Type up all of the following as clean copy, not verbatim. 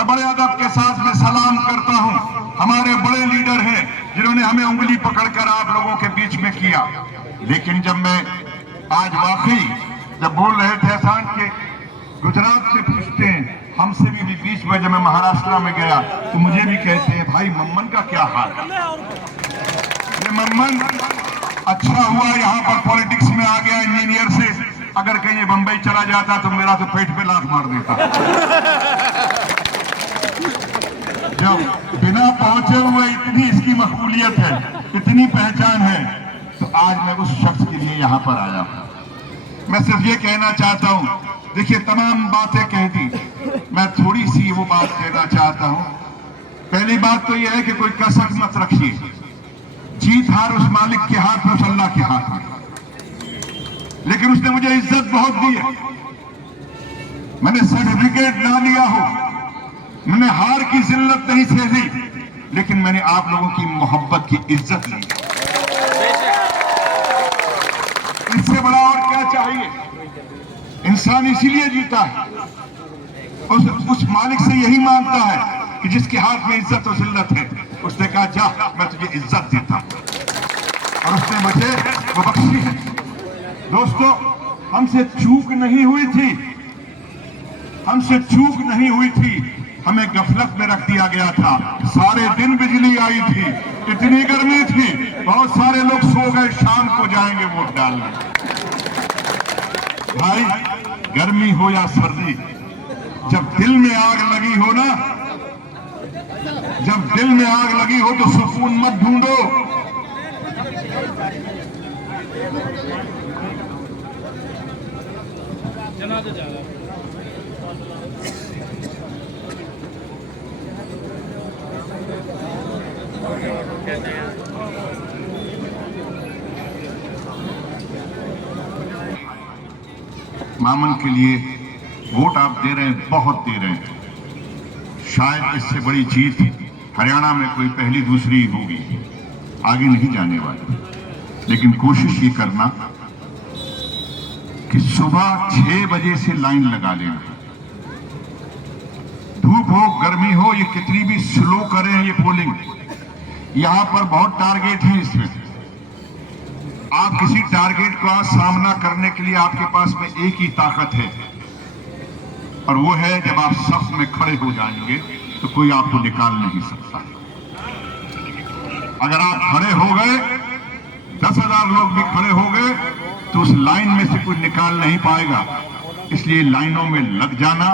मैं बड़े अदब के साथ में सलाम करता हूं। हमारे बड़े लीडर हैं जिन्होंने हमें उंगली पकड़कर आप लोगों के बीच में किया। लेकिन जब मैं आज वाकई जब बोल रहे थे एहसान के गुजरात से पूछते हैं, हमसे भी बीच में जब मैं महाराष्ट्र में गया तो मुझे भी कहते हैं भाई मम्मन का क्या हाल है। ये मम्मन अच्छा हुआ यहाँ पर पॉलिटिक्स में आ गया इंजीनियर से, अगर कहीं बंबई चला जाता तो मेरा तो पेट पे लात मार देता। जब बिना पहुंचे हुए इतनी इसकी मकबूलियत है, इतनी पहचान है, तो आज मैं उस शख्स के लिए यहाँ पर आया हूं। मैं सिर्फ ये कहना चाहता हूं, देखिए तमाम बातें कह दी, मैं थोड़ी सी वो बात कहना चाहता हूं। पहली बात तो यह है कि कोई कसक मत रखिए, जीत हार उस मालिक के हाथ में, उस अल्लाह के हाथ में। लेकिन उसने मुझे इज्जत बहुत दी है, मैंने सर्टिफिकेट ना लिया हो, मैंने हार की जिल्लत नहीं सही, लेकिन मैंने आप लोगों की मोहब्बत की इज्जत ली। इससे बड़ा और क्या चाहिए? इंसान इसीलिए जीता है, उस मालिक से यही मांगता है कि जिसके हाथ में इज्जत और जिल्लत है। उसने कहा जा मैं तुझे इज्जत देता हूं, और उसने मुझे वो बख्शी है। दोस्तों, हमसे चूक नहीं हुई थी, हमसे चूक नहीं हुई थी, हमें गफलत में रख दिया गया था। सारे दिन बिजली आई थी, इतनी गर्मी थी, बहुत सारे लोग सो गए, शाम को जाएंगे वोट डालने। भाई गर्मी हो या सर्दी, जब दिल में आग लगी हो ना, जब दिल में आग लगी हो तो सुकून मत ढूंढो। मामन के लिए वोट आप दे रहे हैं, बहुत दे रहे हैं। शायद इससे बड़ी जीत हरियाणा में कोई पहली दूसरी होगी, आगे नहीं जाने वाली। लेकिन कोशिश ये करना कि सुबह 6 बजे से लाइन लगा लेना। धूप हो गर्मी हो, ये कितनी भी स्लो करें ये पोलिंग, यहां पर बहुत टारगेट है। इसमें आप किसी टारगेट का सामना करने के लिए आपके पास में एक ही ताकत है, और वो है जब आप सफ में खड़े हो जाएंगे तो कोई आपको निकाल नहीं सकता। अगर आप खड़े हो गए, 10,000 लोग भी खड़े हो गए, तो उस लाइन में से कोई निकाल नहीं पाएगा। इसलिए लाइनों में लग जाना,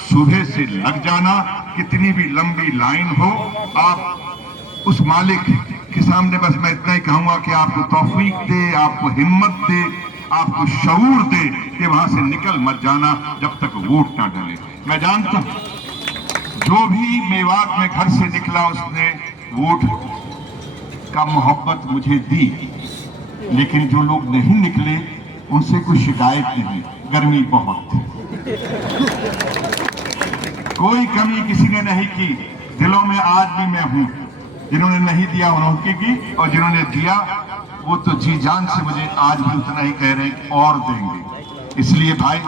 सुबह से लग जाना, कितनी भी लंबी लाइन हो, आप उस मालिक के सामने बस मैं इतना ही कहूंगा कि आपको तौफीक दे, आपको हिम्मत दे, आपको शऊर दे कि वहां से निकल मत जाना जब तक वोट ना डले। मैं जानता हूं जो भी मेवात में घर से निकला उसने वोट का मोहब्बत मुझे दी, लेकिन जो लोग नहीं निकले उनसे कोई शिकायत नहीं। गर्मी बहुत थी, कोई कमी किसी ने नहीं की। दिलों में आज भी मैं हूं, जिन्होंने नहीं दिया उन्होंने की, और जिन्होंने दिया वो तो जी जान से मुझे आज भी उतना ही कह रहे हैं और देंगे। इसलिए भाई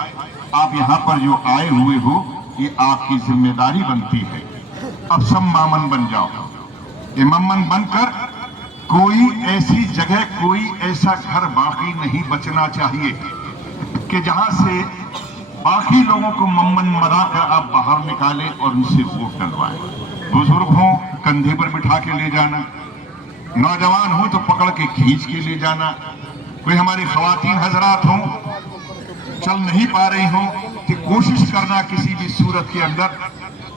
आप यहाँ पर जो आए हुए हो, ये आपकी जिम्मेदारी बनती है। अब सब मामन बन जाओ। ये मम्मन बनकर कोई ऐसी जगह, कोई ऐसा घर बाकी नहीं बचना चाहिए कि जहां से बाकी लोगों को मम्मन बनाकर आप बाहर निकालें और उनसे वोट डलवाएं। बुजुर्ग हो कंधे पर बिठा के ले जाना, नौजवान हो तो पकड़ के खींच के ले जाना, कोई हमारी खवातीन हजरात हो चल नहीं पा रही हो कि कोशिश करना किसी भी सूरत के अंदर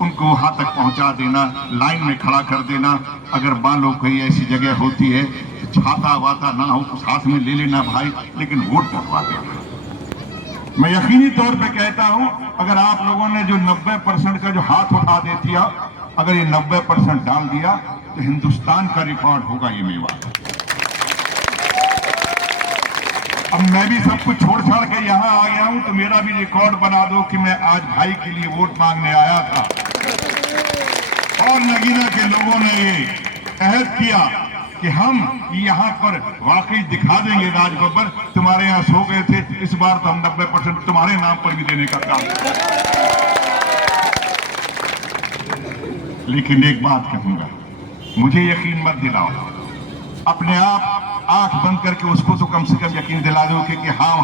उनको वहां तक पहुंचा देना, लाइन में खड़ा कर देना। अगर मान लो कोई ऐसी जगह होती है छाता वाता ना हो तो साथ में ले लेना भाई, लेकिन वोट डलवा देना। मैं यकीनी तौर पे कहता हूं, अगर आप लोगों ने जो 90% का जो हाथ उठा देती है, अगर ये 90% डाल दिया तो हिंदुस्तान का रिकॉर्ड होगा ये मेवात। अब मैं भी सब कुछ छोड़ छाड़ के यहाँ आ गया हूं, तो मेरा भी रिकॉर्ड बना दो कि मैं आज भाई के लिए वोट मांगने आया था। और नगीना के लोगों ने ये अहद किया कि हम यहाँ पर वाकई दिखा देंगे राजबब्बर, तुम्हारे यहाँ सो गए थे, इस बार तो हम 90% तुम्हारे नाम पर भी देने का काम। लेकिन एक बात कहूंगा, मुझे यकीन मत दिलाओ, अपने आप आंख बंद करके उसको तो कम से कम यकीन दिला दो कि हाँ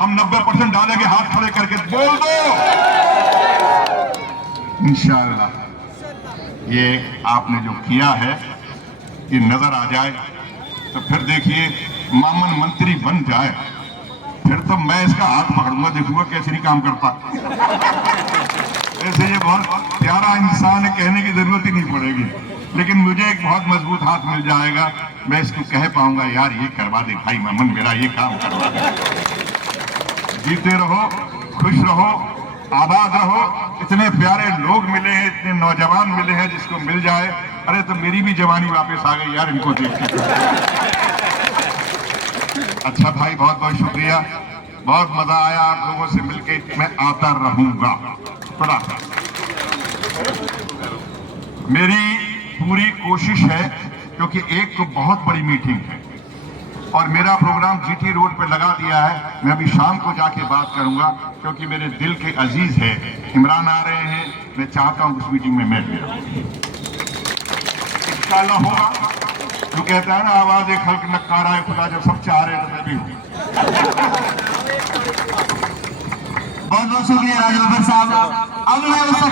हम 90% डालेंगे, हाथ खड़े करके बोल दो इंशाअल्लाह। ये आपने जो किया है ये नजर आ जाए तो फिर देखिए मामन मंत्री बन जाए, फिर तो मैं इसका हाथ पकड़ूंगा, देखूंगा कैसे नहीं काम करता। ऐसे ये बहुत प्यारा इंसान है, कहने की जरूरत ही नहीं पड़ेगी, लेकिन मुझे एक बहुत मजबूत हाथ मिल जाएगा, मैं इसको कह पाऊंगा यार ये करवा दे भाई मामन, मेरा ये काम करवा दे। जीते रहो, खुश रहो, आबाद रहो। इतने प्यारे लोग मिले हैं, इतने नौजवान मिले हैं, जिसको मिल जाए अरे तो मेरी भी जवानी वापस आ गई यार इनको देख के। अच्छा भाई, बहुत बहुत शुक्रिया, बहुत मजा आया आप लोगों से मिलके, मैं आता रहूंगा। थोड़ा मेरी पूरी कोशिश है, क्योंकि एक तो बहुत बड़ी मीटिंग है और मेरा प्रोग्राम जीटी रोड पे लगा दिया है, मैं अभी शाम को जाके बात करूंगा, क्योंकि मेरे दिल के अजीज है इमरान आ रहे हैं, मैं चाहता हूं उस मीटिंग में मैं भी रहूं। इंशाअल्लाह होगा। जो कहता है ना आवाज एक हल्क नकारा है खुदा, जब सब चाह रहे हैं तो मैं भी हूं। बहुत बहुत शुक्रिया राजू साहब। अब मैं उस